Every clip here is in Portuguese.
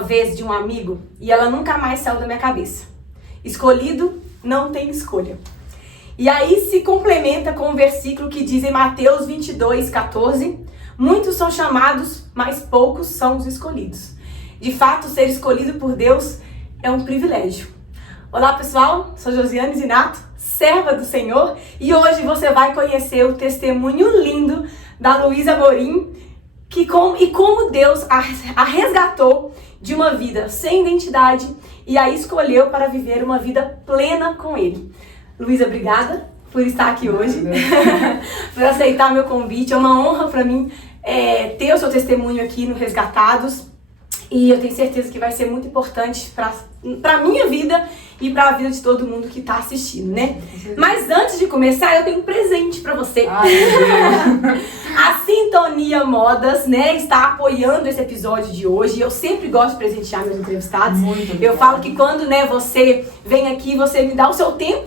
uma vez de um amigo e ela nunca mais saiu da minha cabeça. Escolhido não tem escolha. E aí se complementa com um versículo que diz em Mateus 22:14, muitos são chamados, mas poucos são os escolhidos. De fato, ser escolhido por Deus é um privilégio. Olá pessoal, sou Josiane Zinato, serva do Senhor, e hoje você vai conhecer o testemunho lindo da Luísa Amorim, como Deus a resgatou de uma vida sem identidade e a escolheu para viver uma vida plena com Ele. Luísa, obrigada por estar aqui hoje, por aceitar meu convite. É uma honra para mim ter o seu testemunho aqui no Resgatados. E eu tenho certeza que vai ser muito importante para a minha vida e para a vida de todo mundo que está assistindo, né? Mas antes de começar, eu tenho um presente para você. A Sintonia Modas, né, está apoiando esse episódio de hoje. Eu sempre gosto de presentear meus entrevistados. Eu falo que quando, né, você vem aqui, você me dá o seu tempo.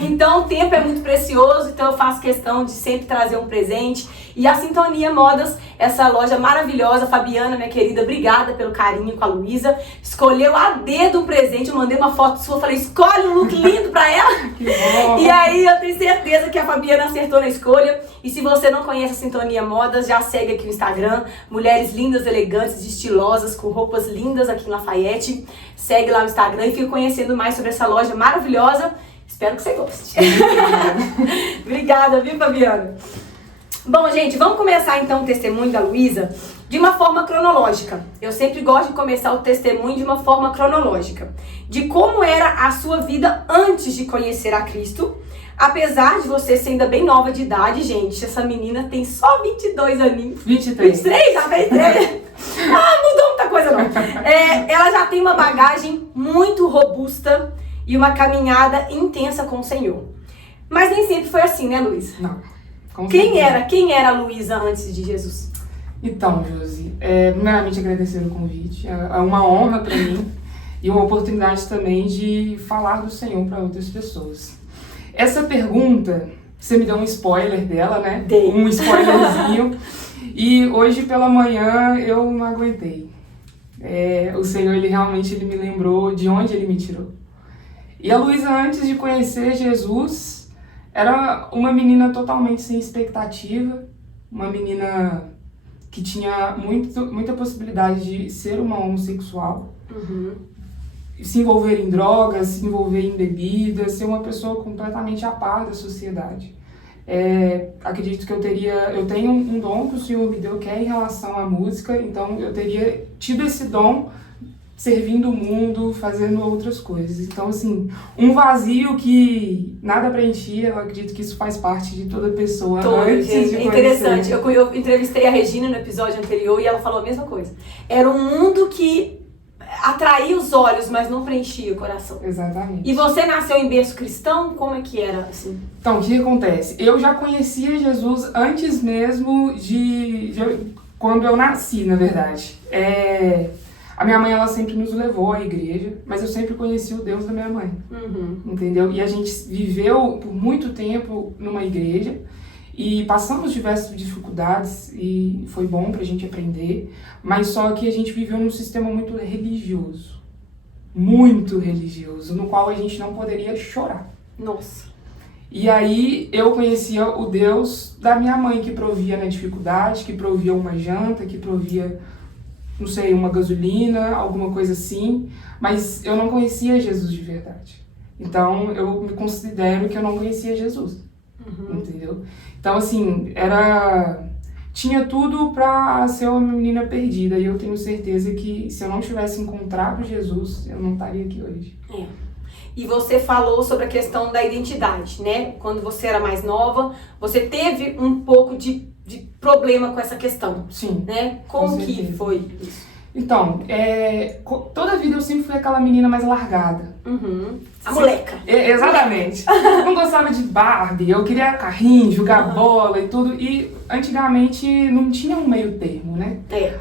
Então, o tempo é muito precioso, então eu faço questão de sempre trazer um presente. E a Sintonia Modas, essa loja maravilhosa, Fabiana, minha querida, obrigada pelo carinho com a Luísa. Escolheu a dedo um presente, eu mandei uma foto sua, falei, escolhe um look lindo pra ela. Que bom. E aí eu tenho certeza que a Fabiana acertou na escolha. E se você não conhece a Sintonia Modas, já segue aqui no Instagram. Mulheres lindas, elegantes, estilosas, com roupas lindas aqui em Lafayette. Segue lá no Instagram e fica conhecendo mais sobre essa loja maravilhosa. Espero que você goste. Obrigada, viu, Fabiana? Bom, gente, vamos começar então o testemunho da Luísa de uma forma cronológica. Eu sempre gosto de começar o testemunho de uma forma cronológica. De como era a sua vida antes de conhecer a Cristo. Apesar de você ser ainda bem nova de idade, gente, essa menina tem só 22 aninhos. 23. 23? Já 23? Mudou muita coisa não. Ela já tem uma bagagem muito robusta e uma caminhada intensa com o Senhor. Mas nem sempre foi assim, né, Luísa? Não. Quem era a Luísa antes de Jesus? Então, Josi, primeiramente agradecer o convite. É uma honra para mim e uma oportunidade também de falar do Senhor para outras pessoas. Essa pergunta, você me deu um spoiler dela, né? Dei. Um spoilerzinho. E hoje pela manhã eu não aguentei. O Senhor, ele realmente me lembrou de onde ele me tirou. E a Luísa, antes de conhecer Jesus, era uma menina totalmente sem expectativa, uma menina que tinha muita possibilidade de ser uma homossexual, se envolver em drogas, se envolver em bebidas, ser uma pessoa completamente a par da sociedade. Acredito que eu tenho um dom que o Senhor me deu, que é em relação à música, então eu teria tido esse dom servindo o mundo, fazendo outras coisas. Então, assim, um vazio que nada preenchia, eu acredito que isso faz parte de toda pessoa antes gente, de é conhecer. interessante. Eu entrevistei a Regina no episódio anterior e ela falou a mesma coisa. Era um mundo que atraía os olhos, mas não preenchia o coração. Exatamente. E você nasceu em berço cristão? Como é que era, assim? Então, o que acontece? Eu já conhecia Jesus antes mesmo de quando eu nasci, na verdade. A minha mãe, ela sempre nos levou à igreja, mas eu sempre conheci o Deus da minha mãe, entendeu? E a gente viveu por muito tempo numa igreja e passamos diversas dificuldades e foi bom pra gente aprender, mas só que a gente viveu num sistema muito religioso, no qual a gente não poderia chorar. Nossa. E aí eu conhecia o Deus da minha mãe, que provia na dificuldade, que provia uma janta, que provia, não sei, uma gasolina, alguma coisa assim, mas eu não conhecia Jesus de verdade. Então, eu me considero que eu não conhecia Jesus, entendeu? Então, assim, tinha tudo pra ser uma menina perdida, e eu tenho certeza que se eu não tivesse encontrado Jesus, eu não estaria aqui hoje. E você falou sobre a questão da identidade, né? Quando você era mais nova, você teve um pouco de problema com essa questão. Sim. Né? Como que foi isso? Então, toda a vida eu sempre fui aquela menina mais largada. A moleca. Exatamente. Não gostava de Barbie, eu queria carrinho, jogar bola e tudo. E antigamente não tinha um meio termo, né?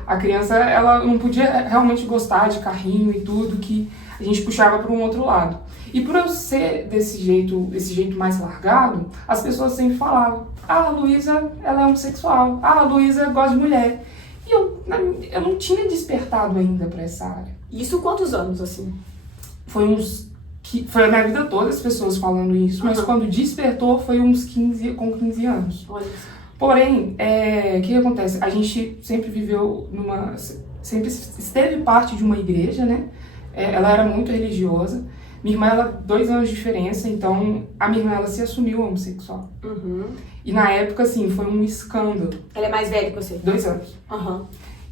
A criança, ela não podia realmente gostar de carrinho e tudo, que a gente puxava para um outro lado. E por eu ser desse jeito mais largado, as pessoas sempre falavam: a Luísa, ela é homossexual, a Luísa gosta de mulher. E eu eu não tinha despertado ainda para essa área. Isso quantos anos, assim? Foi a minha vida toda as pessoas falando isso, mas quando despertou foi com 15 anos. Olha isso. Porém, o que acontece? A gente sempre viveu sempre esteve parte de uma igreja, né? Ela era muito religiosa. Minha irmã, ela 2 anos de diferença, então a minha irmã, ela se assumiu homossexual. E na época, assim, foi um escândalo. Ela é mais velha que você? 2 anos.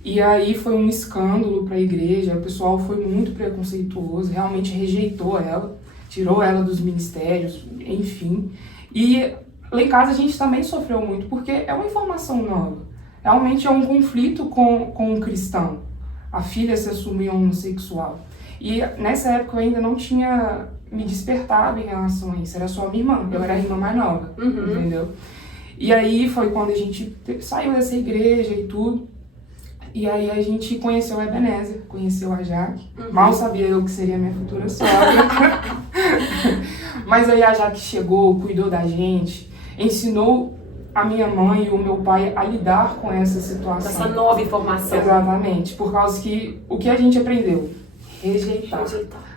E aí foi um escândalo para a igreja, o pessoal foi muito preconceituoso, realmente rejeitou ela, tirou ela dos ministérios, enfim. E lá em casa a gente também sofreu muito, porque é uma informação nova. Realmente é um conflito com o cristão. A filha se assumiu homossexual. E nessa época eu ainda não tinha me despertado em relação a isso, era só a minha irmã, eu era a irmã mais nova, entendeu? E aí foi quando a gente saiu dessa igreja e tudo. E aí a gente conheceu a Ebenezer, conheceu a Jaque. Mal sabia eu que seria minha futura sogra. Mas aí a Jaque chegou, cuidou da gente, ensinou a minha mãe e o meu pai a lidar com essa situação. Essa nova informação. Exatamente, por causa que o que a gente aprendeu? Rejeitar.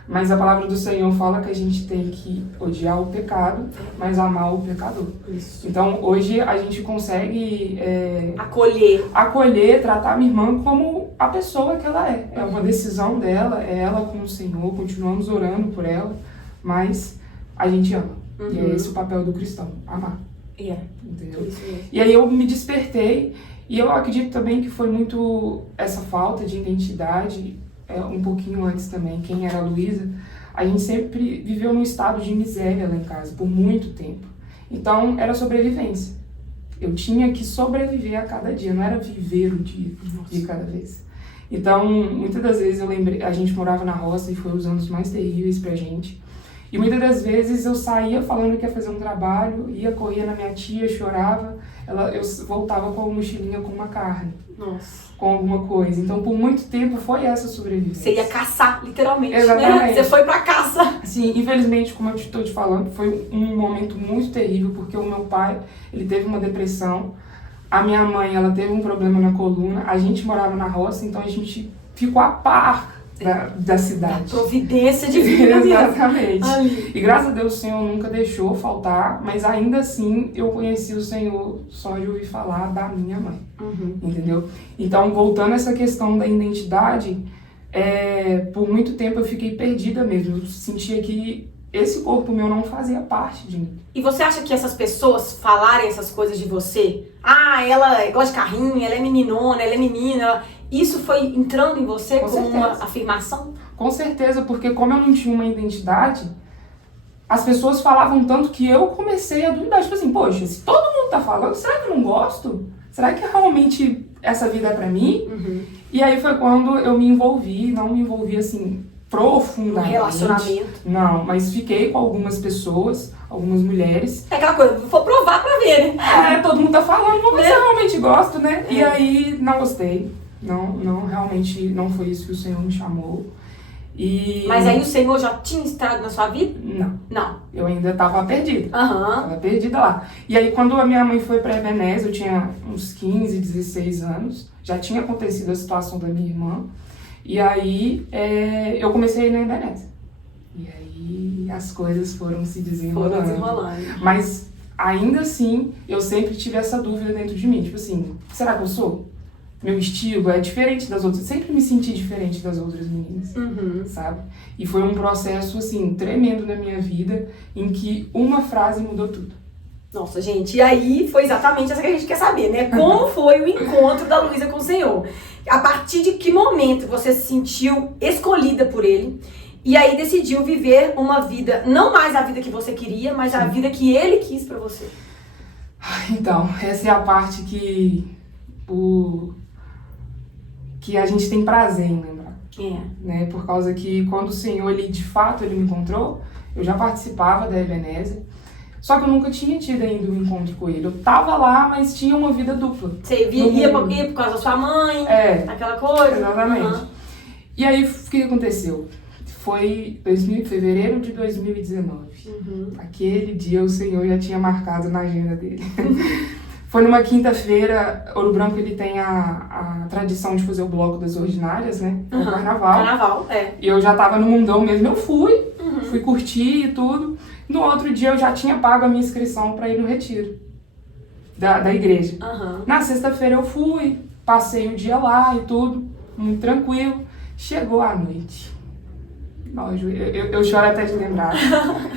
Mas a palavra do Senhor fala que a gente tem que odiar o pecado, mas amar o pecador. Isso. Então, hoje a gente consegue acolher, tratar a minha irmã como a pessoa que ela é. É uma decisão dela, é ela com o Senhor, continuamos orando por ela, mas a gente ama. E é esse o papel do cristão, amar. Entendeu? Isso mesmo. E aí eu me despertei, e eu acredito também que foi muito essa falta de identidade, um pouquinho antes também, quem era a Luísa, a gente sempre viveu num estado de miséria lá em casa, por muito tempo. Então, era sobrevivência. Eu tinha que sobreviver a cada dia, não era viver o dia de cada vez. Então, muitas das vezes eu lembrei, a gente morava na roça e foi os anos mais terríveis pra gente. E muitas das vezes eu saía falando que ia fazer um trabalho, corria na minha tia, chorava, eu voltava com a mochilinha com uma carne. Nossa. Com alguma coisa. Então, por muito tempo, foi essa sobrevivência. Você ia caçar, literalmente. Exatamente. Né? Você foi pra caça. Sim, infelizmente, como eu estou te falando, foi um momento muito terrível, porque o meu pai, ele teve uma depressão, a minha mãe, ela teve um problema na coluna, a gente morava na roça, então a gente ficou a par da cidade. A providência divina. Exatamente. Ali. E graças a Deus o Senhor nunca deixou faltar, mas ainda assim eu conheci o Senhor só de ouvir falar da minha mãe. Entendeu? Então, voltando a essa questão da identidade, por muito tempo eu fiquei perdida mesmo. Eu sentia que esse corpo meu não fazia parte de mim. E você acha que essas pessoas falarem essas coisas de você, ela gosta de carrinho, ela é meninona, ela é menina, isso foi entrando em você como uma afirmação? Com certeza, porque como eu não tinha uma identidade, as pessoas falavam tanto que eu comecei a duvidar. Tipo assim, poxa, se todo mundo tá falando, será que eu não gosto? Será que realmente essa vida é pra mim? E aí foi quando eu me envolvi, não me envolvi assim profundamente. Um relacionamento. Não, mas fiquei com algumas pessoas, algumas mulheres. É aquela coisa, vou provar pra ver, né? Todo mundo tá falando, vamos ver se eu realmente gosto, né? E aí não gostei. Não, realmente não foi isso que o Senhor me chamou. Mas aí o Senhor já tinha estado na sua vida? Não. Eu ainda estava perdida. Tava perdida lá. E aí quando a minha mãe foi para Ebenezer, eu tinha uns 15, 16 anos. Já tinha acontecido a situação da minha irmã. E aí eu comecei a ir na Ebenezer. E aí as coisas foram se desenrolando. Mas ainda assim, eu sempre tive essa dúvida dentro de mim. Tipo assim, será que eu sou? Meu estilo é diferente das outras. Sempre me senti diferente das outras meninas, sabe? E foi um processo, assim, tremendo na minha vida, em que uma frase mudou tudo. Nossa, gente, e aí foi exatamente essa que a gente quer saber, né? Como foi o encontro da Luísa com o Senhor? A partir de que momento você se sentiu escolhida por Ele e aí decidiu viver uma vida, não mais a vida que você queria, mas a vida que Ele quis pra você? Então, essa é a parte que a gente tem prazer em lembrar. Né? Por causa que quando o Senhor, de fato, Ele me encontrou, eu já participava da Ebenezer, só que eu nunca tinha tido ainda um encontro com Ele. Eu tava lá, mas tinha uma vida dupla. Você ia por causa da sua mãe, aquela coisa? Exatamente. E aí, o que aconteceu? Foi fevereiro de 2019. Aquele dia o Senhor já tinha marcado na agenda dele. Foi numa quinta-feira. Ouro Branco, ele tem a tradição de fazer o Bloco das Ordinárias, né? No carnaval. Carnaval, é. E eu já tava no mundão mesmo, eu fui curtir e tudo. No outro dia eu já tinha pago a minha inscrição pra ir no retiro da igreja. Na sexta-feira eu fui, passei o dia lá e tudo, muito tranquilo. Chegou a noite. Eu choro até de lembrar.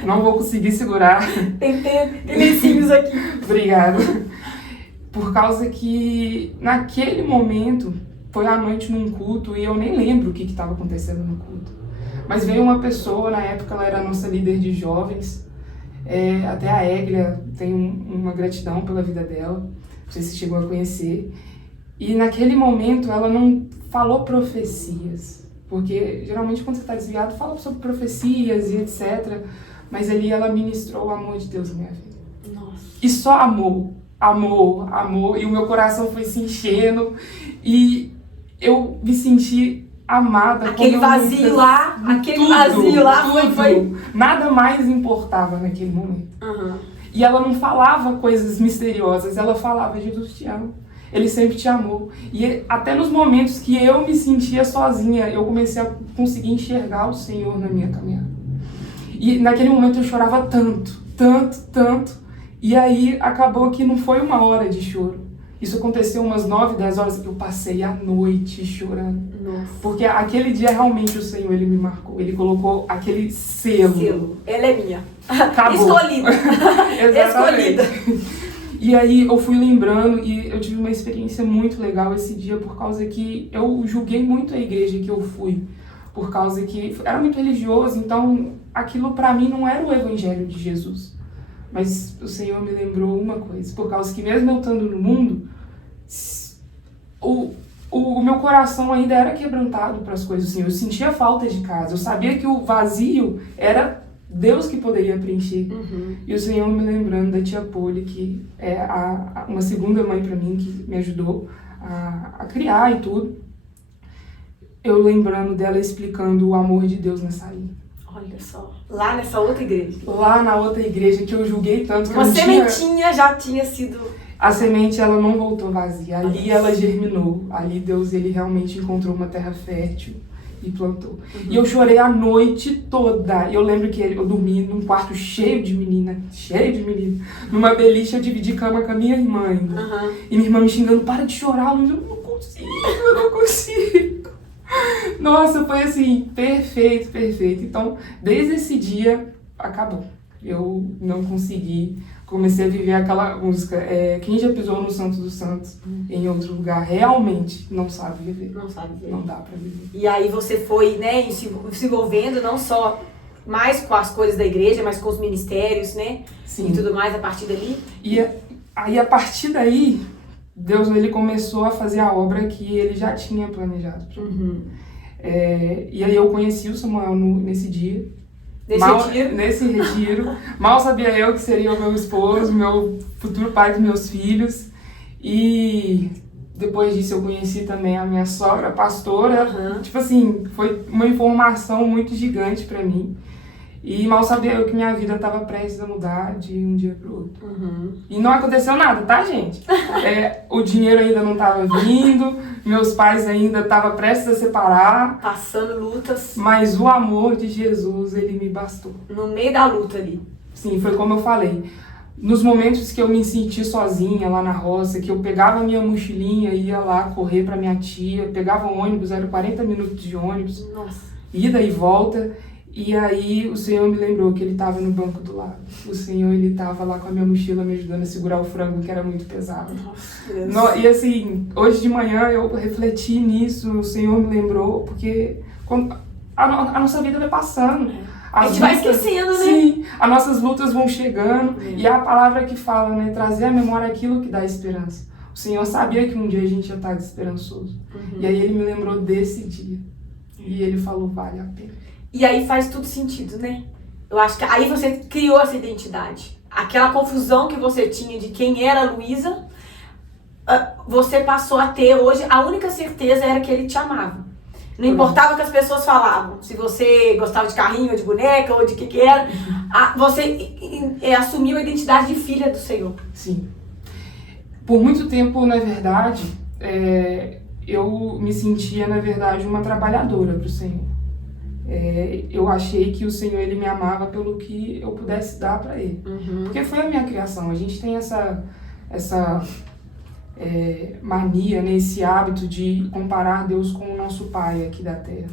Não vou conseguir segurar. Tem lencinhos aqui. Obrigada. Por causa que naquele momento foi à noite num culto e eu nem lembro o que estava acontecendo no culto. Mas veio uma pessoa, na época ela era a nossa líder de jovens, até a Eglia tem uma gratidão pela vida dela, não sei se chegou a conhecer. E naquele momento ela não falou profecias, porque geralmente quando você está desviado fala sobre profecias e etc. Mas ali ela ministrou o amor de Deus na minha vida. Nossa. E só amor, e o meu coração foi se enchendo e eu me senti amada. Aquele vazio lá, foi. Nada mais importava naquele momento. E ela não falava coisas misteriosas, ela falava: Jesus te ama, Ele sempre te amou. E até nos momentos que eu me sentia sozinha, eu comecei a conseguir enxergar o Senhor na minha caminhada. E naquele momento eu chorava tanto. E aí acabou que não foi uma hora de choro. Isso aconteceu umas 9, 10 horas. Eu passei a noite chorando. Nossa. Porque aquele dia realmente o Senhor, Ele me marcou. Ele colocou aquele selo. Ela é minha. Acabou. Escolhida. Exatamente. E aí eu fui lembrando e eu tive uma experiência muito legal esse dia, por causa que eu julguei muito a igreja que eu fui. Por causa que era muito religioso, então aquilo pra mim não era o evangelho de Jesus. Mas o Senhor me lembrou uma coisa, por causa que mesmo eu estando no mundo, o meu coração ainda era quebrantado para as coisas assim. Eu sentia falta de casa, eu sabia que o vazio era Deus que poderia preencher. E o Senhor me lembrando da tia Poli, que é uma segunda mãe para mim, que me ajudou a criar e tudo. Eu lembrando dela explicando o amor de Deus nessa ilha. Olha só, lá nessa outra igreja. Lá na outra igreja que eu julguei tanto. Que uma sementinha já tinha sido... A semente, ela não voltou vazia. Ali ela germinou. Ali Deus, Ele realmente encontrou uma terra fértil e plantou. E eu chorei a noite toda. E eu lembro que eu dormi num quarto cheio de menina. Numa beliche, eu dividi cama com a minha irmã ainda. E minha irmã me xingando: para de chorar, Luiz. Eu não consigo. Nossa, foi assim, perfeito. Então, desde esse dia, acabou. Eu não consegui. Comecei a viver aquela música, quem já pisou no Santo dos Santos em outro lugar realmente não sabe viver. Não sabe viver. Não dá pra viver. E aí você foi, né, se envolvendo não só mais com as coisas da igreja, mas com os ministérios, né? Sim. E tudo mais a partir dali. E aí, a partir daí, Deus, Ele começou a fazer a obra que Ele já tinha planejado pra mim. E aí eu conheci o Samuel nesse dia. Nesse retiro. Mal sabia eu que seria o meu esposo, meu futuro pai dos meus filhos. E depois disso eu conheci também a minha sogra, a pastora. Tipo assim, foi uma informação muito gigante pra mim. E mal sabia eu que minha vida estava prestes a mudar de um dia pro outro. E não aconteceu nada, tá, gente? O dinheiro ainda não estava vindo, meus pais ainda estavam prestes a separar. Passando lutas. Mas o amor de Jesus, Ele me bastou. No meio da luta ali. Sim, foi como eu falei. Nos momentos que eu me senti sozinha lá na roça, que eu pegava a minha mochilinha e ia lá correr pra minha tia, pegava o ônibus, eram 40 minutos de ônibus. Nossa. Ida e volta. E aí o Senhor me lembrou que Ele estava no banco do lado. O Senhor, Ele estava lá com a minha mochila me ajudando a segurar o frango, que era muito pesado. E assim, hoje de manhã eu refleti nisso, o Senhor me lembrou, porque a nossa vida vai passando. A gente vai esquecendo, né? Sim, as nossas lutas vão chegando. E é a palavra que fala, né? Trazer à memória aquilo que dá esperança. O Senhor sabia que um dia a gente ia estar desesperançoso. E aí Ele me lembrou desse dia. E Ele falou: vale a pena. E aí faz tudo sentido, né? Eu acho que aí você criou essa identidade. Aquela confusão que você tinha de quem era a Luísa, você passou a ter hoje, a única certeza era que Ele te amava. Não importava o que as pessoas falavam. Se você gostava de carrinho, ou de boneca, ou de que era, você assumiu a identidade de filha do Senhor. Sim. Por muito tempo, na verdade, eu me sentia, na verdade, uma trabalhadora para o Senhor. Eu achei que o Senhor, Ele me amava pelo que eu pudesse dar para Ele. Porque foi a minha criação. A gente tem essa mania, né, esse hábito de comparar Deus com o nosso pai aqui da terra.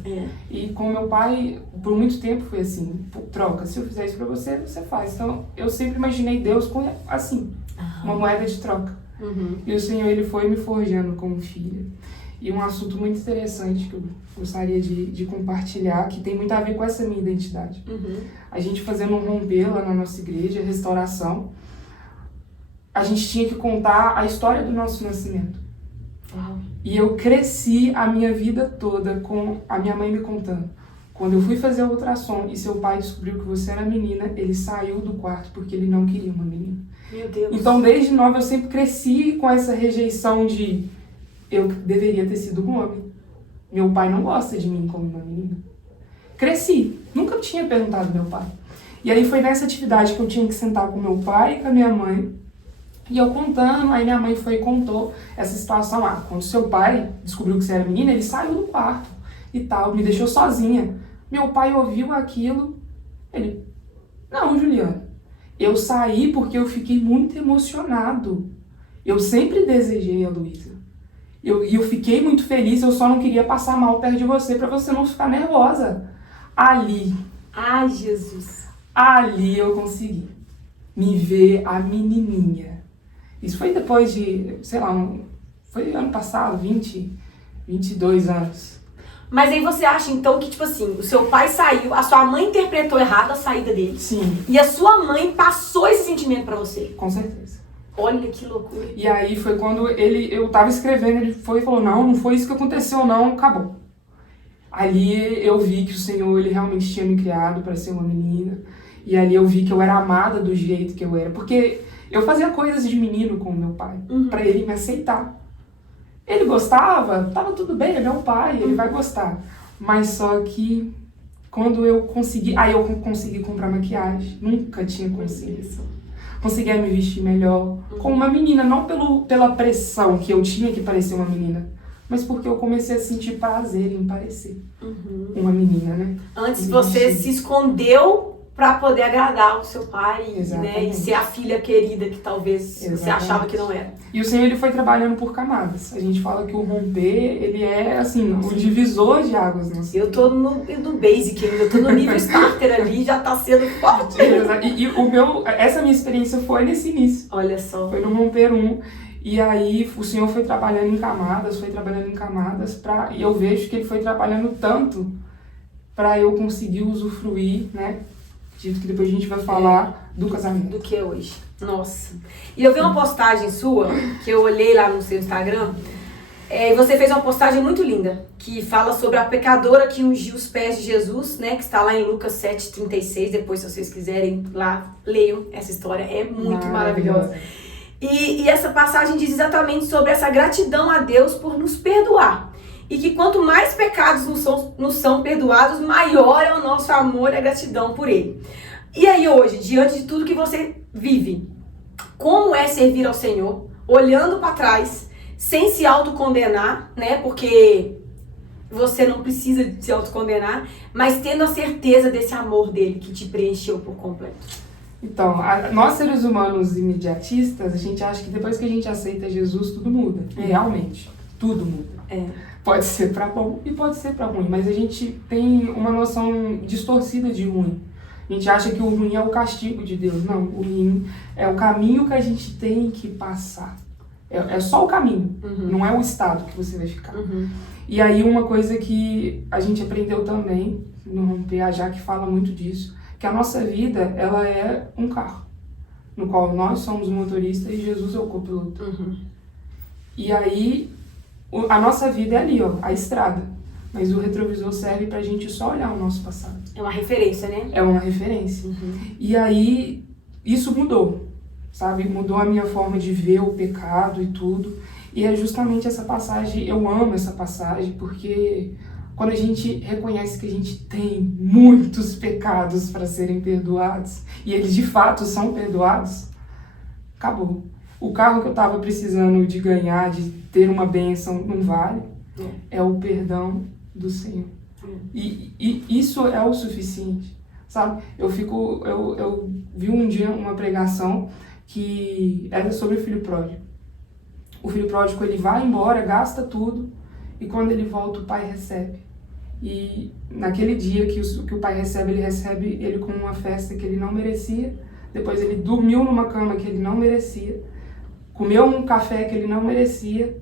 E com meu pai, por muito tempo foi assim, troca, se eu fizer isso pra você, você faz. Então, eu sempre imaginei Deus assim, uma moeda de troca. E o Senhor, Ele foi me forjando como filha. E um assunto muito interessante que eu gostaria de compartilhar, que tem muito a ver com essa minha identidade. A gente fazendo um romper lá na nossa igreja, restauração, a gente tinha que contar a história do nosso nascimento. E eu cresci a minha vida toda com a minha mãe me contando. Quando eu fui fazer o ultrassom e seu pai descobriu que você era menina, ele saiu do quarto porque ele não queria uma menina. Meu Deus. Então, desde nova, eu sempre cresci com essa rejeição de eu deveria ter sido um homem. Meu pai não gosta de mim como uma menina. Cresci. Nunca tinha perguntado ao meu pai. E aí foi nessa atividade que eu tinha que sentar com meu pai e com a minha mãe. E eu contando, aí minha mãe foi e contou essa situação. Quando seu pai descobriu que você era menina, ele saiu do quarto e tal, me deixou sozinha. Meu pai ouviu aquilo, ele... Não, Juliana, eu saí porque eu fiquei muito emocionado. Eu sempre desejei a Luísa. E eu fiquei muito feliz, eu só não queria passar mal perto de você pra você não ficar nervosa. Ali... Ai, Jesus. Ali eu consegui me ver a menininha. Isso foi depois de, sei lá, foi ano passado, 22 anos. Mas aí você acha, então, que, tipo assim, o seu pai saiu, a sua mãe interpretou errado a saída dele. Sim. E a sua mãe passou esse sentimento pra você. Com certeza. Olha que loucura. E aí foi quando eu tava escrevendo, ele foi e falou, não foi isso que aconteceu, não, acabou. Ali eu vi que o Senhor, Ele realmente tinha me criado para ser uma menina. E ali eu vi que eu era amada do jeito que eu era. Porque eu fazia coisas de menino com o meu pai, pra ele me aceitar. Ele gostava, tava tudo bem, é meu pai, ele vai gostar. Mas só que quando eu consegui comprar maquiagem, nunca tinha conseguido. Conseguia me vestir melhor, como uma menina, não pela pressão que eu tinha que parecer uma menina, mas porque eu comecei a sentir prazer em parecer uma menina, né? Antes você se escondeu pra poder agradar o seu pai, né, e ser a filha querida que talvez você achava que não era. E o Senhor, Ele foi trabalhando por camadas. A gente fala que o romper, ele é assim, o divisor de águas. Eu tô no basic ainda, eu tô no nível starter ali, já tá sendo forte. E essa minha experiência foi nesse início. Olha só. Foi no romper 1. E aí o Senhor foi trabalhando em camadas, e eu vejo que Ele foi trabalhando tanto para eu conseguir usufruir, né? Que depois a gente vai falar do casamento. Do que é hoje. Nossa. E eu vi uma postagem sua, que eu olhei lá no seu Instagram, e você fez uma postagem muito linda, que fala sobre a pecadora que ungiu os pés de Jesus, né? Que está lá em Lucas 7,36. Depois, se vocês quiserem lá, leiam essa história. É muito maravilhosa. E essa passagem diz exatamente sobre essa gratidão a Deus por nos perdoar. E que quanto mais pecados nos são perdoados, maior é o nosso amor e a gratidão por Ele. E aí hoje, diante de tudo que você vive, como é servir ao Senhor, olhando para trás, sem se autocondenar, né? Porque você não precisa se autocondenar, mas tendo a certeza desse amor dele que te preencheu por completo. Então, nós seres humanos imediatistas, a gente acha que depois que a gente aceita Jesus, tudo muda. E realmente, tudo muda. Pode ser pra bom e pode ser pra ruim, mas a gente tem uma noção distorcida de ruim. A gente acha que o ruim é o castigo de Deus. Não, o ruim é o caminho que a gente tem que passar. É só o caminho, não é o estado que você vai ficar. E aí uma coisa que a gente aprendeu também no Romper, a Jaque fala muito disso, que a nossa vida, ela é um carro, no qual nós somos o motorista e Jesus é o copiloto. E aí a nossa vida é ali, ó, a estrada. Mas o retrovisor serve pra gente só olhar o nosso passado. É uma referência, né? É uma referência. E aí, isso mudou, sabe? Mudou a minha forma de ver o pecado e tudo. E é justamente essa passagem, eu amo essa passagem, porque quando a gente reconhece que a gente tem muitos pecados para serem perdoados, e eles de fato são perdoados, acabou. o carro que eu estava precisando de ganhar, de ter uma bênção, não vale. É o perdão do Senhor. E isso é o suficiente, sabe? Eu vi um dia uma pregação que era sobre o filho pródigo. O filho pródigo, ele vai embora, gasta tudo, e quando ele volta, o pai recebe. E naquele dia que o pai recebe ele com uma festa que ele não merecia, depois ele dormiu numa cama que ele não merecia, comeu um café que ele não merecia,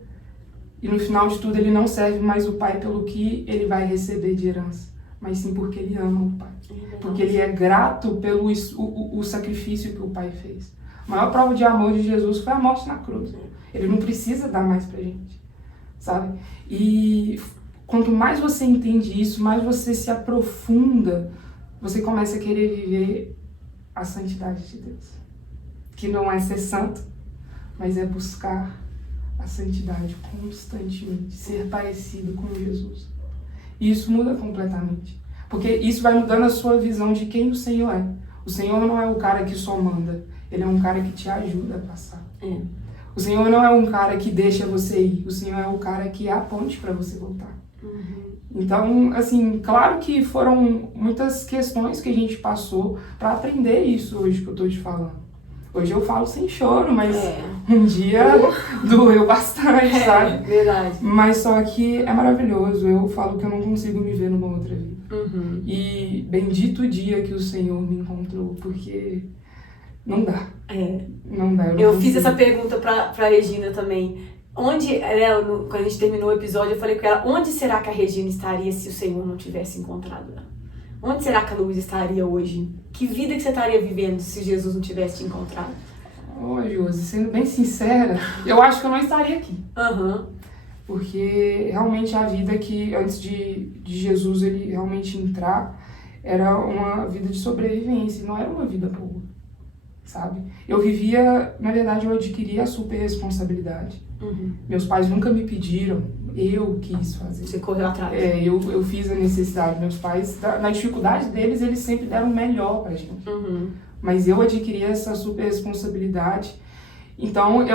e no final de tudo ele não serve mais o pai pelo que ele vai receber de herança, mas sim porque ele ama o pai. Porque ele é grato pelo o sacrifício que o pai fez. A maior prova de amor de Jesus foi a morte na cruz. Ele não precisa dar mais pra gente, sabe? E quanto mais você entende isso, mais você se aprofunda, você começa a querer viver a santidade de Deus. Que não é ser santo, mas é buscar a santidade constantemente, ser parecido com Jesus. E isso muda completamente. Porque isso vai mudando a sua visão de quem o Senhor é. O Senhor não é o cara que só manda, ele é um cara que te ajuda a passar. O Senhor não é um cara que deixa você ir, o Senhor é o cara que é a ponte para você voltar. Então, assim, claro que foram muitas questões que a gente passou para aprender isso hoje que eu tô te falando. Hoje eu falo sem choro, mas um dia doeu bastante, sabe? Verdade. Mas só que é maravilhoso, eu falo que eu não consigo me ver numa outra vida. E bendito o dia que o Senhor me encontrou, porque não dá. Não dá. Eu fiz essa pergunta pra Regina também. Onde, quando a gente terminou o episódio, eu falei com ela, onde será que a Regina estaria se o Senhor não tivesse encontrado ela? Onde será que a Luísa estaria hoje? Que vida que você estaria vivendo se Jesus não tivesse te encontrado? Ô, Josi, sendo bem sincera, eu acho que eu não estaria aqui. Porque realmente a vida que antes de Jesus ele realmente entrar era uma vida de sobrevivência, não era uma vida boa, sabe? Eu vivia, na verdade, eu adquiri a super responsabilidade. Meus pais nunca me pediram, eu quis fazer. Você correu atrás. Eu fiz a necessidade. Meus pais, na dificuldade deles, eles sempre deram o melhor pra gente. Mas eu adquiri essa super responsabilidade. Então,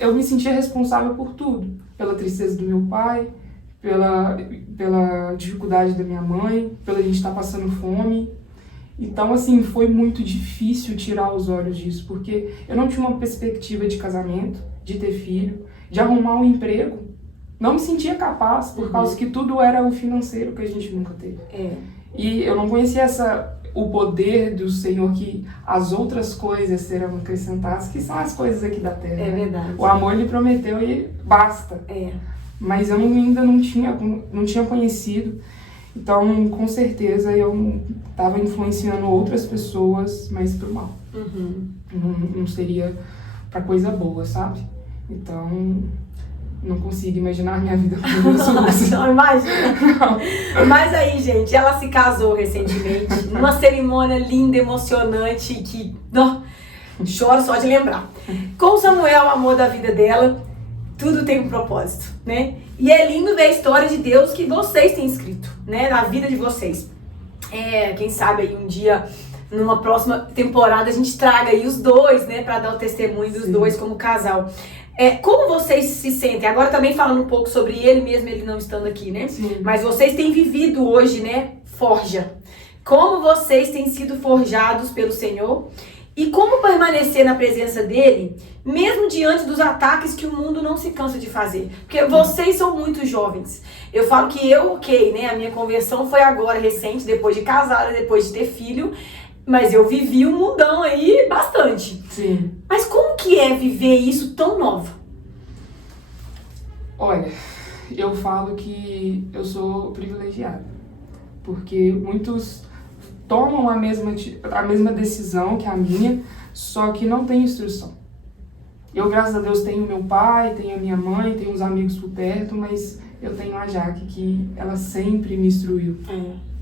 eu me sentia responsável por tudo. Pela tristeza do meu pai, pela dificuldade da minha mãe, pela gente estar passando fome. Então, assim, foi muito difícil tirar os olhos disso, porque eu não tinha uma perspectiva de casamento, de ter filho, de arrumar um emprego. Não me sentia capaz, por causa que tudo era o financeiro que a gente nunca teve. E eu não conhecia o poder do Senhor, que as outras coisas serão acrescentadas, que são as coisas aqui da terra. É verdade. O amor Ele prometeu e basta. Mas eu ainda não tinha conhecido. Então, com certeza, eu estava influenciando outras pessoas, mas pro mal. Não seria pra coisa boa, sabe? Então, não consigo imaginar a minha vida como isso. Não, imagina. Não. Mas aí, gente, ela se casou recentemente, numa cerimônia linda, emocionante, que choro só de lembrar. Com Samuel, o amor da vida dela, tudo tem um propósito, né? E é lindo ver a história de Deus que vocês têm escrito, né? Na vida de vocês. Quem sabe aí um dia, numa próxima temporada, a gente traga aí os dois, né? Pra dar o testemunho dos dois como casal. Como vocês se sentem? Agora também falando um pouco sobre ele, mesmo ele não estando aqui, né? Sim. Mas vocês têm vivido hoje, né? Forja. Como vocês têm sido forjados pelo Senhor e como permanecer na presença dele, mesmo diante dos ataques que o mundo não se cansa de fazer. Porque vocês são muito jovens. Eu falo que né? A minha conversão foi agora, recente, depois de casada, depois de ter filho. Mas eu vivi um mundão aí bastante. Sim. Mas como que é viver isso tão novo? Olha, eu falo que eu sou privilegiada. Porque muitos tomam a mesma decisão que a minha, só que não tem instrução. Eu, graças a Deus, tenho meu pai, tenho a minha mãe, tenho os amigos por perto, mas eu tenho a Jaque, que ela sempre me instruiu.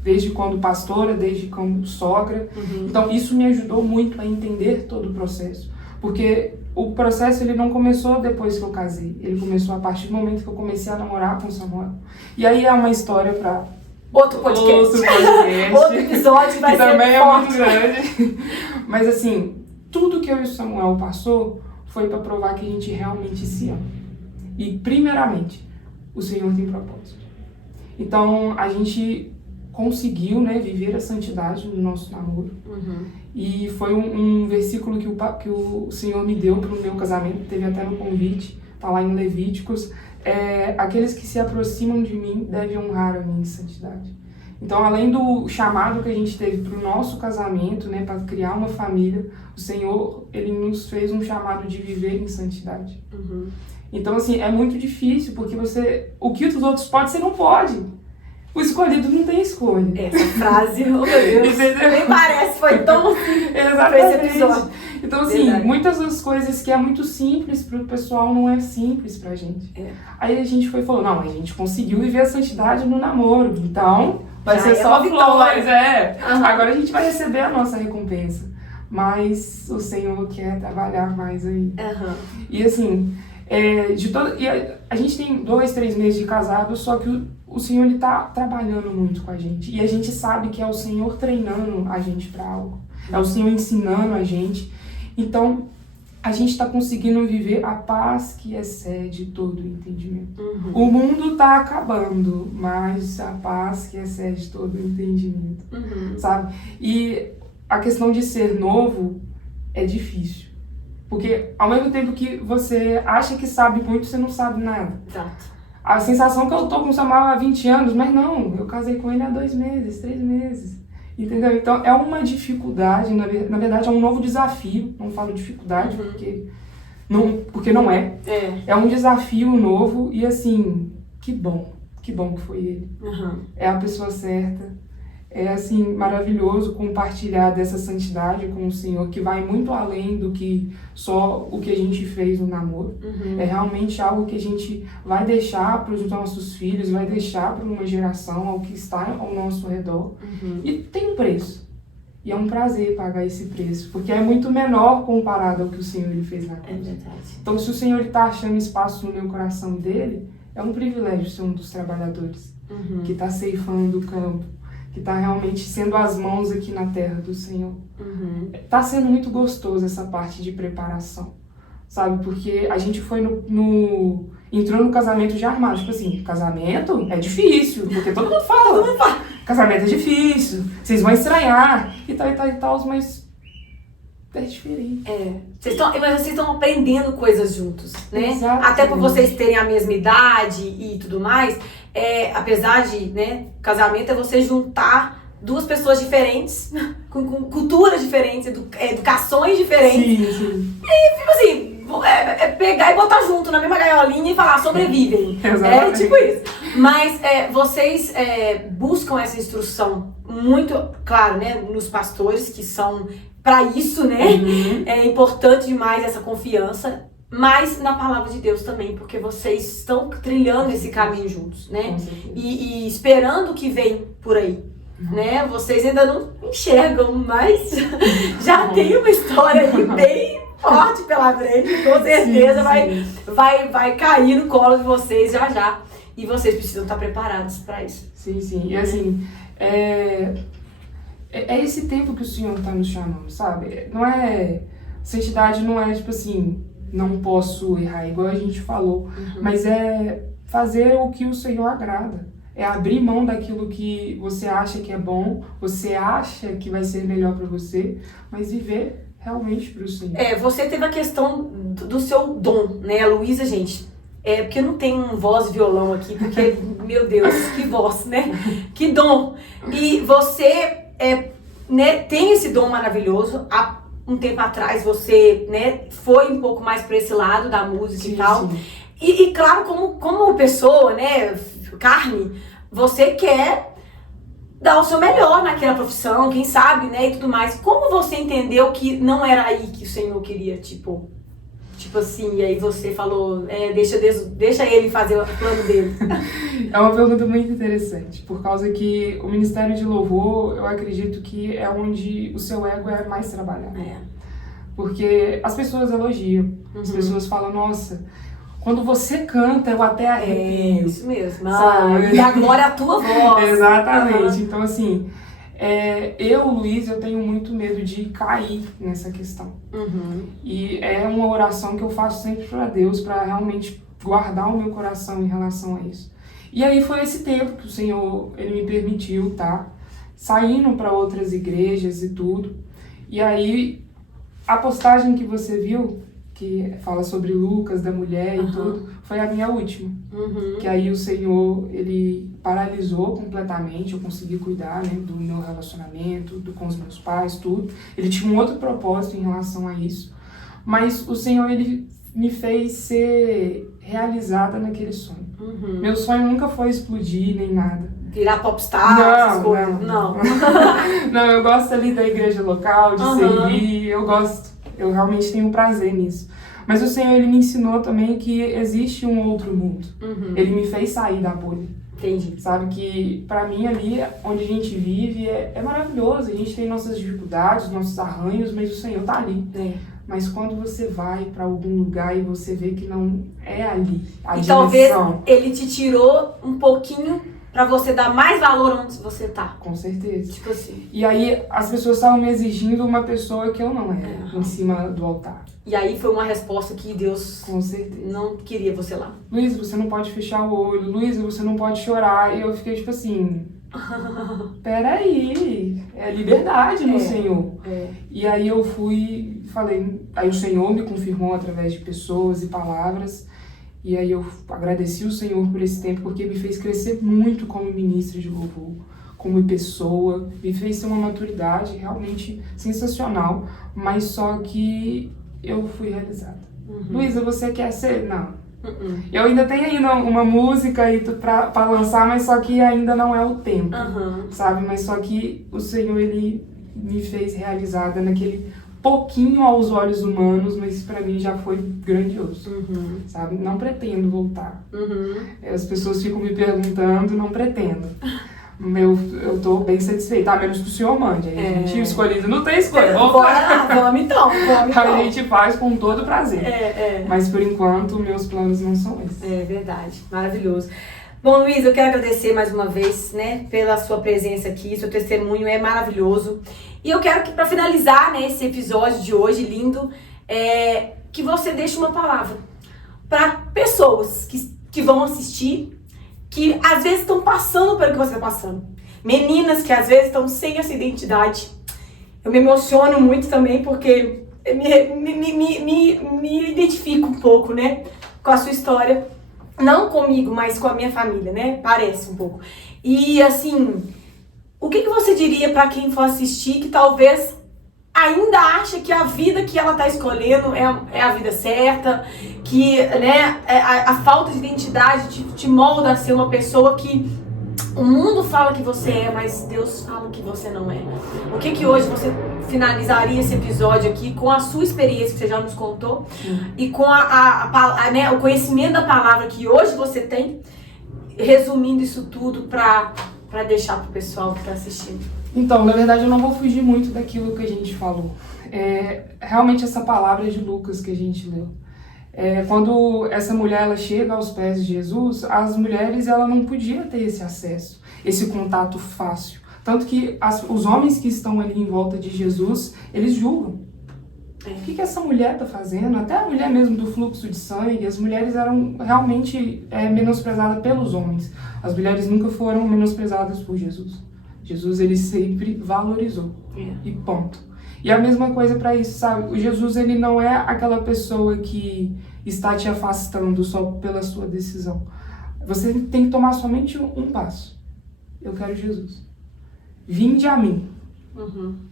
Desde quando pastora, desde quando sogra. Então, isso me ajudou muito a entender todo o processo. Porque o processo, ele não começou depois que eu casei. Ele começou a partir do momento que eu comecei a namorar com o Samuel. E aí é uma história para outro podcast. Outro episódio que vai ser também forte. É muito grande. Mas assim, tudo que eu e o Samuel passou foi para provar que a gente realmente se ama. E, primeiramente, o Senhor tem propósito. Então, a gente conseguiu, né, viver a santidade no nosso namoro. E foi um versículo que o Senhor me deu para o meu casamento, teve até no convite, tá lá em Levíticos. Aqueles que se aproximam de mim devem honrar a minha santidade. Então, além do chamado que a gente teve para o nosso casamento, né, para criar uma família, o Senhor, Ele nos fez um chamado de viver em santidade. Então, assim, é muito difícil, porque o que os outros podem, você não pode. O escolhido não tem escolha. Essa frase, oh meu Deus, nem parece, foi tão Exatamente. Então, assim, Verdade. muitas das coisas que é muito simples para o pessoal não é simples pra gente. Aí a gente falou, não, a gente conseguiu viver a santidade no namoro, então vai Já ser é só uma vitória. flores, Agora a gente vai receber a nossa recompensa. Mas o Senhor quer trabalhar mais aí. E assim, a gente tem 2, 3 meses de casado, só que o Senhor, Ele tá trabalhando muito com a gente. E a gente sabe que é o Senhor treinando a gente para algo. É o Senhor ensinando a gente. Então, a gente está conseguindo viver a paz que excede todo o entendimento. O mundo está acabando, mas a paz que excede todo o entendimento, sabe? E a questão de ser novo é difícil. Porque ao mesmo tempo que você acha que sabe muito, você não sabe nada. Exato. A sensação que eu tô com o Samuel há 20 anos, mas não, eu casei com ele há 2 meses, 3 meses. Entendeu? Então é uma dificuldade, na verdade é um novo desafio, não falo dificuldade porque não é. É um desafio novo e assim, que bom que foi ele. É a pessoa certa. É assim, maravilhoso compartilhar dessa santidade com o Senhor, que vai muito além do que só o que a gente fez no namoro. É realmente algo que a gente vai deixar para os nossos filhos, vai deixar para uma geração, ao que está ao nosso redor. E tem um preço. E é um prazer pagar esse preço, porque é muito menor comparado ao que o Senhor ele fez na cruz. É verdade. Então, se o Senhor está achando espaço no meu coração dele, é um privilégio ser um dos trabalhadores que está ceifando o campo, que está realmente sendo as mãos aqui na terra do Senhor. Tá sendo muito gostoso essa parte de preparação, sabe? Porque a gente foi entrou no casamento já armado. Tipo assim, casamento é difícil, porque todo mundo fala. Casamento é difícil, vocês vão estranhar, e tal, mas é diferente. Mas vocês estão aprendendo coisas juntos, né? Exatamente. Até por vocês terem a mesma idade e tudo mais, apesar de, né, casamento é você juntar 2 pessoas diferentes, com culturas diferentes, educações diferentes. Sim. E, tipo assim, pegar e botar junto na mesma gaiolinha e falar, sobrevivem. Exatamente. Tipo isso. Mas vocês buscam essa instrução muito, claro, né, nos pastores, que são para isso, né? É importante demais essa confiança, mas na palavra de Deus também, porque vocês estão trilhando esse caminho juntos, né? E esperando o que vem por aí, né? Vocês ainda não enxergam, mas já tem uma história aí bem forte pela frente, com certeza vai cair no colo de vocês já. E vocês precisam estar preparados para isso. Sim. E assim, é esse tempo que o Senhor está nos chamando, sabe? Santidade não é tipo assim, não posso errar, igual a gente falou, mas é fazer o que o Senhor agrada. É abrir mão daquilo que você acha que é bom, você acha que vai ser melhor para você, mas viver realmente para o Senhor. Você teve a questão do seu dom, né? A Luísa, gente, porque eu não tenho voz e violão aqui, porque, meu Deus, que voz, né? Que dom! E você né, tem esse dom maravilhoso. Há um tempo atrás você, né, foi um pouco mais para esse lado da música e tal. E claro, como pessoa, né, carne, você quer dar o seu melhor naquela profissão, quem sabe, né, e tudo mais. Como você entendeu que não era aí que o Senhor queria, tipo assim, e aí você falou, deixa ele fazer o plano dele? É uma pergunta muito interessante, por causa que o Ministério de Louvor, eu acredito que é onde o seu ego é mais trabalhado. Porque as pessoas elogiam, as pessoas falam, nossa, quando você canta, eu até arrepio. Isso mesmo. Sabe? E agora é a tua voz. Exatamente. Então, assim, Luiz, eu tenho muito medo de cair nessa questão. E é uma oração que eu faço sempre para Deus, para realmente guardar o meu coração em relação a isso. E aí foi esse tempo que o Senhor, Ele me permitiu, tá? Saindo para outras igrejas e tudo. E aí, a postagem que você viu, que fala sobre Lucas, da mulher e tudo, foi a minha última. Que aí o Senhor, Ele paralisou completamente, eu consegui cuidar, né, do meu relacionamento, com os meus pais, tudo. Ele tinha um outro propósito em relação a isso. Mas o Senhor, Ele me fez ser realizada naquele sonho. Meu sonho nunca foi explodir, nem nada. Virar popstar, essas coisas. Não. Não, eu gosto ali da igreja local, de servir, eu gosto. Eu realmente tenho prazer nisso. Mas o Senhor, Ele me ensinou também que existe um outro mundo. Ele me fez sair da bolha. Entendi. Sabe que pra mim ali, onde a gente vive, é maravilhoso. A gente tem nossas dificuldades, nossos arranhos, mas o Senhor tá ali. Mas quando você vai pra algum lugar e você vê que não é ali a direção... talvez Ele te tirou um pouquinho pra você dar mais valor onde você tá. Com certeza. Tipo assim. E aí as pessoas estavam me exigindo uma pessoa que eu não era, em cima do altar. E aí foi uma resposta que Deus Com certeza. não queria você lá. Luiz, você não pode fechar o olho. Luiz, você não pode chorar. E eu fiquei tipo assim... Peraí, é liberdade no Senhor. E aí eu fui, falei... Aí o Senhor me confirmou através de pessoas e palavras. E aí eu agradeci o Senhor por esse tempo, porque me fez crescer muito como ministra de louvor, como pessoa, me fez ter uma maturidade realmente sensacional, mas só que eu fui realizada. Luísa, você quer ser? Não. Eu ainda tenho ainda uma música aí pra lançar, mas só que ainda não é o tempo, sabe? Mas só que o Senhor, Ele me fez realizada naquele pouquinho aos olhos humanos, mas pra mim já foi grandioso, sabe? Não pretendo voltar. As pessoas ficam me perguntando, não pretendo. Eu tô bem satisfeita, a menos que o Senhor mande. Aí a gente escolhido, não tem escolha. Vamos então. A gente faz com todo prazer. Mas por enquanto, meus planos não são esses. É verdade, maravilhoso. Bom, Luiz, eu quero agradecer mais uma vez, né, pela sua presença aqui, seu testemunho é maravilhoso. E eu quero que, para finalizar, né, esse episódio de hoje lindo, que você deixe uma palavra para pessoas que vão assistir, que às vezes estão passando pelo que você está passando. Meninas que às vezes estão sem essa identidade. Eu me emociono muito também porque me identifico um pouco, né, com a sua história. Não comigo, mas com a minha família, né? Parece um pouco. E assim, o que você diria para quem for assistir que talvez ainda acha que a vida que ela tá escolhendo é a vida certa, que, né, a falta de identidade te molda a ser uma pessoa que o mundo fala que você é, mas Deus fala que você não é. O que hoje você finalizaria esse episódio aqui com a sua experiência que você já nos contou e com né, o conhecimento da palavra que hoje você tem, resumindo isso tudo para deixar pro pessoal que tá assistindo? Então, na verdade, eu não vou fugir muito daquilo que a gente falou. Realmente essa palavra de Lucas que a gente leu. Quando essa mulher ela chega aos pés de Jesus, as mulheres ela não podia ter esse acesso, esse contato fácil. Tanto que os homens que estão ali em volta de Jesus, eles julgam. O que essa mulher está fazendo? Até a mulher mesmo do fluxo de sangue, as mulheres eram realmente menosprezadas pelos homens. As mulheres nunca foram menosprezadas por Jesus. Jesus, ele sempre valorizou. E ponto. E a mesma coisa para isso, sabe? O Jesus, ele não é aquela pessoa que está te afastando só pela sua decisão. Você tem que tomar somente um passo. Eu quero Jesus. Vinde a mim.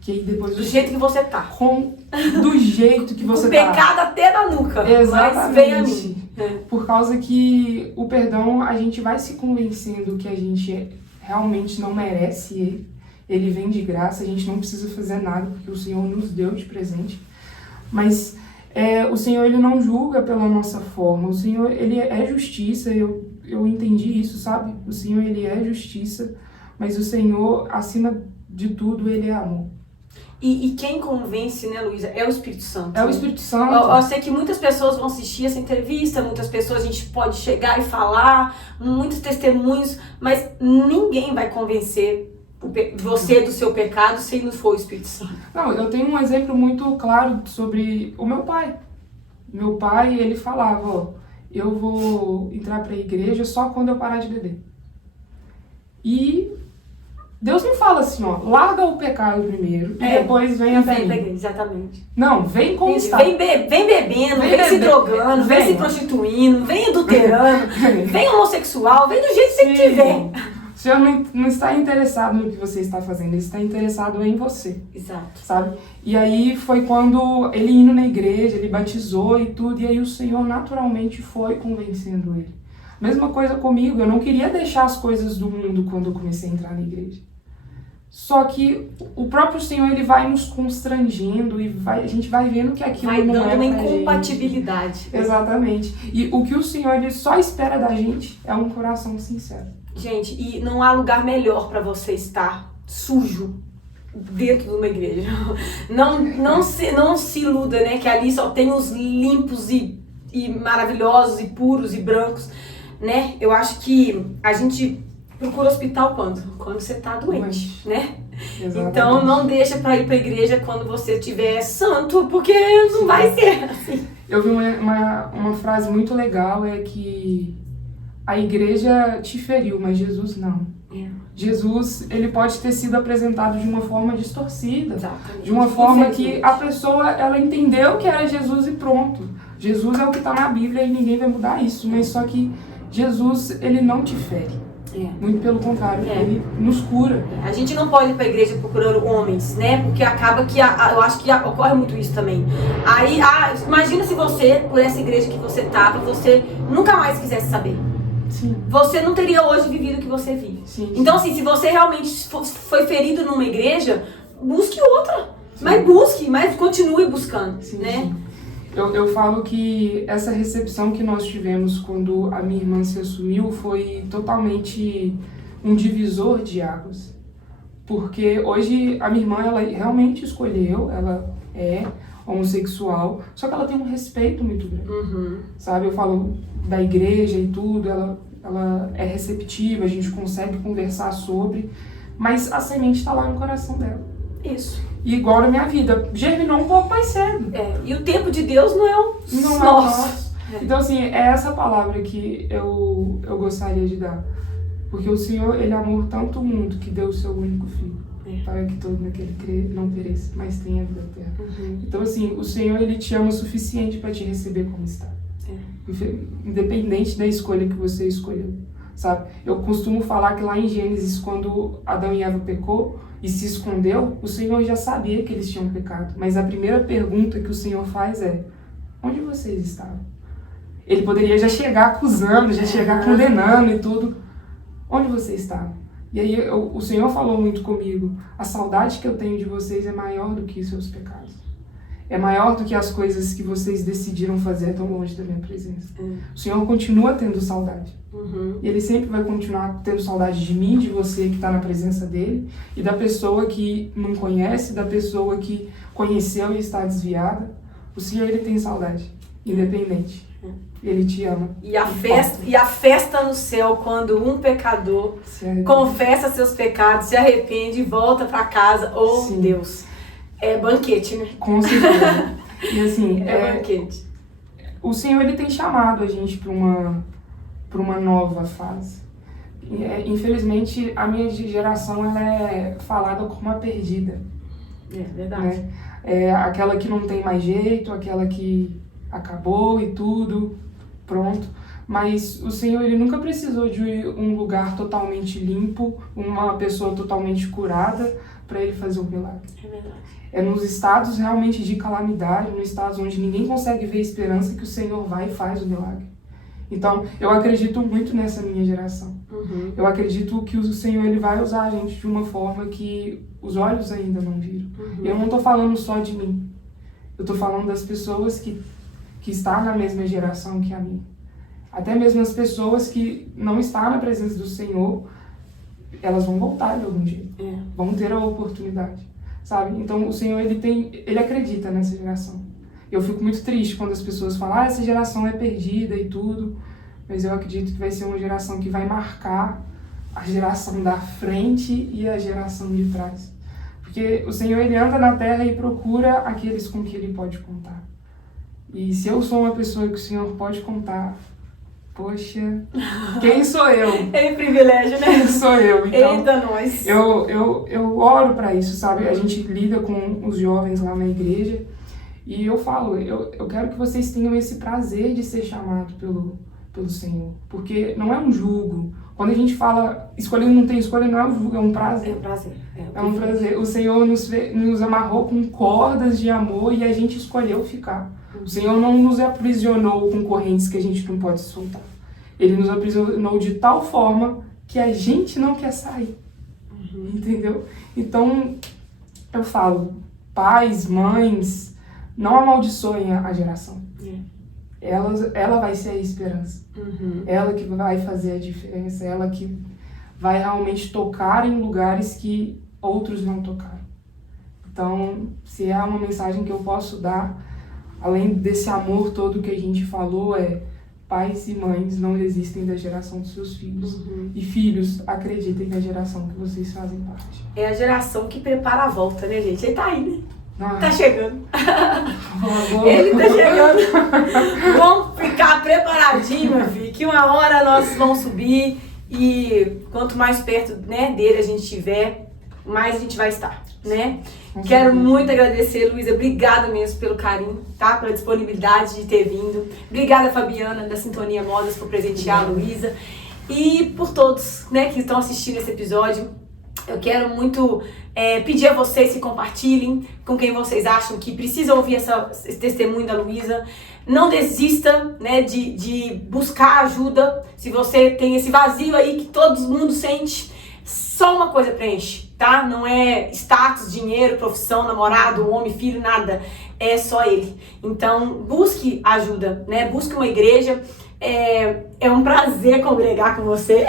Que aí depois do jeito que você tá. Do jeito que você tá. O pecado até na nuca. Exatamente. Mas vem a mim. Por causa que o perdão, a gente vai se convencendo que a gente realmente não merece ele. Ele vem de graça, a gente não precisa fazer nada, porque o Senhor nos deu de presente. Mas o Senhor, ele não julga pela nossa forma. O Senhor, ele é justiça, eu entendi isso, sabe? O Senhor, ele é justiça, mas o Senhor, acima de tudo, ele é amor. E quem convence, né, Luísa, é o Espírito Santo. É o Espírito Santo. Eu sei que muitas pessoas vão assistir essa entrevista, muitas pessoas a gente pode chegar e falar, muitos testemunhos, mas ninguém vai convencer você do seu pecado se não for o Espírito Santo? Não, eu tenho um exemplo muito claro sobre o meu pai. Meu pai, ele falava, ó, eu vou entrar para a igreja só quando eu parar de beber. E Deus não fala assim, ó, larga o pecado primeiro e depois vem até mim. Exatamente. Não, vem como está. Vem bebendo, vem se drogando, vem se prostituindo, vem adulterando, vem homossexual, vem do jeito que você tiver. O Senhor não está interessado no que você está fazendo, Ele está interessado em você. Exato. Sabe? E aí foi quando ele indo na igreja, ele batizou e tudo, e aí o Senhor naturalmente foi convencendo ele. Mesma coisa comigo, eu não queria deixar as coisas do mundo quando eu comecei a entrar na igreja. Só que o próprio Senhor, ele vai nos constrangendo e a gente vai vendo que aquilo vai não dando é uma pra incompatibilidade. gente. Exatamente. E o que o Senhor, ele só espera da gente é um coração sincero. Gente, e não há lugar melhor para você estar sujo dentro de uma igreja. Não se iluda, né? Que ali só tem os limpos e maravilhosos e puros e brancos, né? Eu acho que a gente procura hospital quando você tá doente, né? Exatamente. Então não deixa para ir para a igreja quando você estiver santo, porque não vai ser assim. Eu vi uma frase muito legal, é que a igreja te feriu, mas Jesus não. Jesus, ele pode ter sido apresentado de uma forma distorcida. Exatamente. De uma forma que a pessoa, ela entendeu que era Jesus e pronto. Jesus é o que está na Bíblia e ninguém vai mudar isso. Mas só que Jesus, ele não te fere. Muito pelo contrário, ele nos cura. A gente não pode ir para a igreja procurando homens, né? Porque acaba que, eu acho que ocorre muito isso também. Aí, imagina se você, por essa igreja que você estava, você nunca mais quisesse saber. Sim. Você não teria hoje vivido o que você vive. Sim. Então, assim, se você realmente foi ferido numa igreja, busque outra. Sim. Mas continue buscando, sim, né? Sim. Eu falo que essa recepção que nós tivemos quando a minha irmã se assumiu foi totalmente um divisor de águas. Porque hoje a minha irmã, ela realmente escolheu, ela é homossexual, só que ela tem um respeito muito grande, sabe? Eu falo da igreja e tudo, ela é receptiva, a gente consegue conversar sobre, mas a semente está lá no coração dela. Isso. E igual na minha vida, germinou um pouco mais cedo. E o tempo de Deus não é o nosso. Então, assim, é essa palavra que eu gostaria de dar. Porque o Senhor, ele amou tanto o mundo que deu o seu único filho. Para que todo naquele crê não pereça, mas tenha vida eterna. Então, assim, o Senhor, ele te ama o suficiente para te receber como está. Independente da escolha que você escolheu, sabe? Eu costumo falar que lá em Gênesis, quando Adão e Eva pecou e se escondeu, o Senhor já sabia que eles tinham pecado. Mas a primeira pergunta que o Senhor faz é: onde vocês estavam? Ele poderia já chegar acusando, já chegar condenando e tudo. Onde vocês estavam? E aí o Senhor falou muito comigo: a saudade que eu tenho de vocês é maior do que os seus pecados. É maior do que as coisas que vocês decidiram fazer tão longe da minha presença. O Senhor continua tendo saudade. E Ele sempre vai continuar tendo saudade de mim, de você que está na presença dEle, e da pessoa que não conhece, da pessoa que conheceu e está desviada. O Senhor, Ele tem saudade, independente. Ele te ama. E a festa no céu, quando um pecador confessa seus pecados, se arrepende e volta para casa. Oh, sim. Deus! É banquete, né? Com certeza. E assim, banquete. O Senhor, ele tem chamado a gente para uma nova fase. Infelizmente, a minha geração, ela é falada como a perdida. É verdade. Né? É aquela que não tem mais jeito, aquela que acabou e tudo, pronto. Mas o Senhor, ele nunca precisou de um lugar totalmente limpo, uma pessoa totalmente curada para ele fazer um milagre. É verdade. É nos estados realmente de calamidade, nos estados onde ninguém consegue ver esperança, que o Senhor vai e faz o milagre. Então, eu acredito muito nessa minha geração. Eu acredito que o Senhor, ele vai usar a gente de uma forma que os olhos ainda não viram. Eu não estou falando só de mim. Eu estou falando das pessoas que estão na mesma geração que a minha. Até mesmo as pessoas que não estão na presença do Senhor, elas vão voltar de algum jeito. Vão ter a oportunidade. Sabe? Então o Senhor, ele acredita nessa geração. Eu fico muito triste quando as pessoas falam: essa geração é perdida e tudo, mas eu acredito que vai ser uma geração que vai marcar a geração da frente e a geração de trás. Porque o Senhor, ele anda na terra e procura aqueles com que ele pode contar. E se eu sou uma pessoa que o Senhor pode contar, poxa, quem sou eu? É um privilégio, né? Quem sou eu? Então, Eita, nós! eu oro para isso, sabe? A gente lida com os jovens lá na igreja e eu falo, eu quero que vocês tenham esse prazer de ser chamado pelo Senhor. Porque não é um julgo. Quando a gente fala escolher não tem escolha, não é um julgo, é um prazer. É um prazer. É um prazer. O Senhor nos amarrou com cordas de amor e a gente escolheu ficar. O Senhor não nos aprisionou com correntes que a gente não pode soltar. Ele nos aprisionou de tal forma que a gente não quer sair. Entendeu? Então, eu falo, pais, mães, não amaldiçoem a geração. Ela vai ser a esperança. Ela que vai fazer a diferença. Ela que vai realmente tocar em lugares que outros não tocaram. Então, se há uma mensagem que eu posso dar, além desse amor todo que a gente falou, é pais e mães não desistem da geração dos seus filhos. E filhos, acreditem na geração que vocês fazem parte. É a geração que prepara a volta, né, gente? Ele tá aí, né? Ah, Tá chegando. Ele tá chegando. Vamos ficar preparadinho, meu filho, que uma hora nós vamos subir e quanto mais perto, né, dele a gente estiver, mais a gente vai estar, né? Quero muito agradecer, Luísa, obrigada mesmo pelo carinho, tá? Pela disponibilidade de ter vindo. Obrigada, Fabiana, da Sintonia Modas, por presentear a Luísa. E por todos, né, que estão assistindo esse episódio. Eu quero muito pedir a vocês que compartilhem com quem vocês acham que precisa ouvir esse testemunho da Luísa. Não desista, né, de buscar ajuda. Se você tem esse vazio aí que todo mundo sente, só uma coisa preenche, tá? Não é status, dinheiro, profissão, namorado, homem, filho, nada. É só ele. Então, busque ajuda, né? Busque uma igreja. É um prazer congregar com você.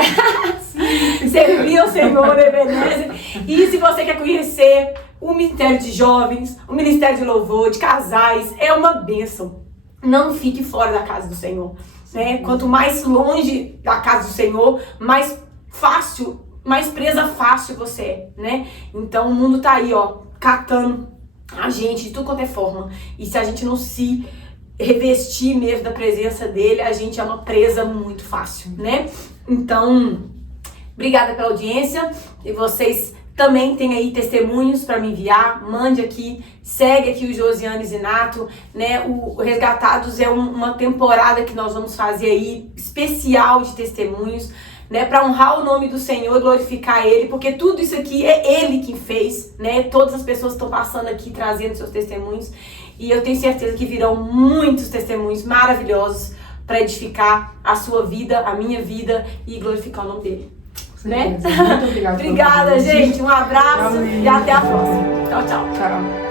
Servir ao Senhor, Ebenezer. E se você quer conhecer o Ministério de Jovens, o Ministério de Louvor, de casais, é uma bênção. Não fique fora da casa do Senhor, né? Quanto mais longe da casa do Senhor, mais fácil, mais presa fácil você é, né? Então o mundo tá aí, ó, catando a gente de tudo quanto é forma. E se a gente não se revestir mesmo da presença dele, a gente é uma presa muito fácil, né? Então, obrigada pela audiência. E vocês também têm aí testemunhos para me enviar, mande aqui, segue aqui o Josiane Zinato, né? O Resgatados é uma temporada que nós vamos fazer aí, especial de testemunhos, né, para honrar o nome do Senhor e glorificar Ele, porque tudo isso aqui é Ele quem fez, né? Todas as pessoas estão passando aqui trazendo seus testemunhos e eu tenho certeza que virão muitos testemunhos maravilhosos para edificar a sua vida, a minha vida e glorificar o nome dele, né? Muito obrigada. Obrigada, gente. Um abraço e até a próxima. Tchau, tchau. Tchau.